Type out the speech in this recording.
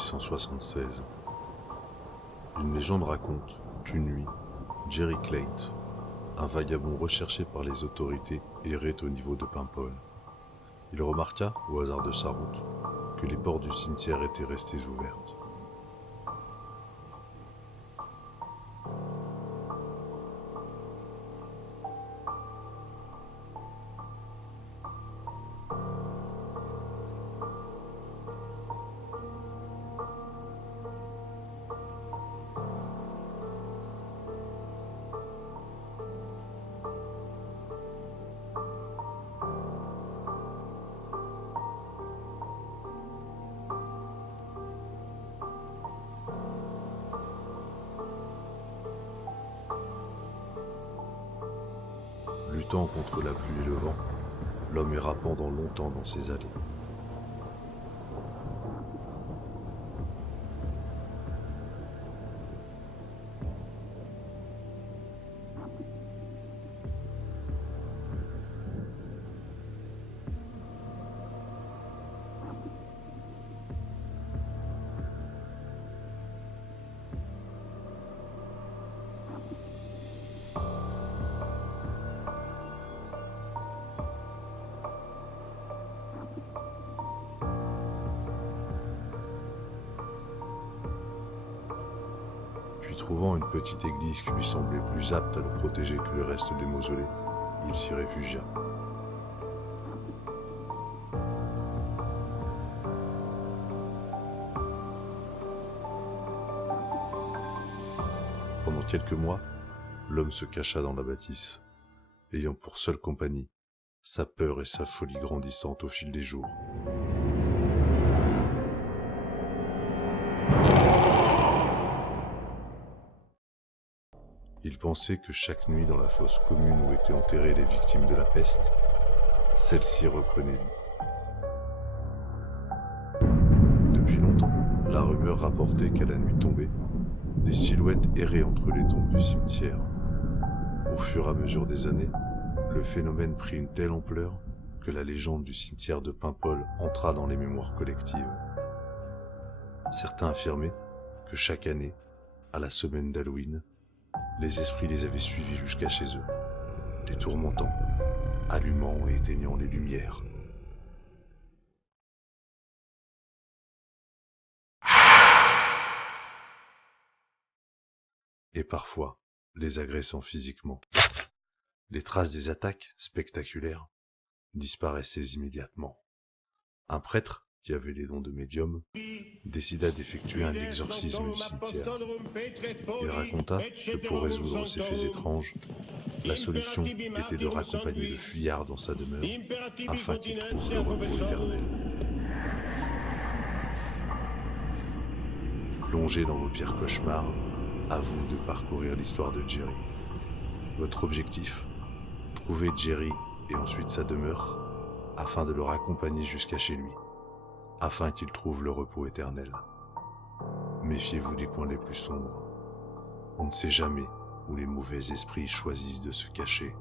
1876. Une légende raconte qu'une nuit, Jerry Clayton, un vagabond recherché par les autorités, errait au niveau de Paimpol. Il remarqua, au hasard de sa route, que les portes du cimetière étaient restées ouvertes. Luttant contre la pluie et le vent, l'homme erra pendant longtemps dans ces allées. Puis trouvant une petite église qui lui semblait plus apte à le protéger que le reste des mausolées, il s'y réfugia. Pendant quelques mois, l'homme se cacha dans la bâtisse, ayant pour seule compagnie sa peur et sa folie grandissantes au fil des jours. Il pensait que chaque nuit dans la fosse commune où étaient enterrées les victimes de la peste, celle-ci reprenait vie. Depuis longtemps, la rumeur rapportait qu'à la nuit tombée, des silhouettes erraient entre les tombes du cimetière. Au fur et à mesure des années, le phénomène prit une telle ampleur que la légende du cimetière de Paimpol entra dans les mémoires collectives. Certains affirmaient que chaque année, à la semaine d'Halloween, les esprits les avaient suivis jusqu'à chez eux, les tourmentant, allumant et éteignant les lumières. Et parfois, les agressant physiquement. Les traces des attaques, spectaculaires, disparaissaient immédiatement. Un prêtre, qui avait les dons de médium, décida d'effectuer un exorcisme du cimetière. Il raconta que pour résoudre ces faits étranges, la solution était de raccompagner le fuyard dans sa demeure afin qu'il trouve le repos éternel. Plongez dans vos pires cauchemars, à vous de parcourir l'histoire de Jerry. Votre objectif, trouver Jerry et ensuite sa demeure, afin de le raccompagner jusqu'à chez lui, afin qu'il trouve le repos éternel. Méfiez-vous des coins les plus sombres. On ne sait jamais où les mauvais esprits choisissent de se cacher.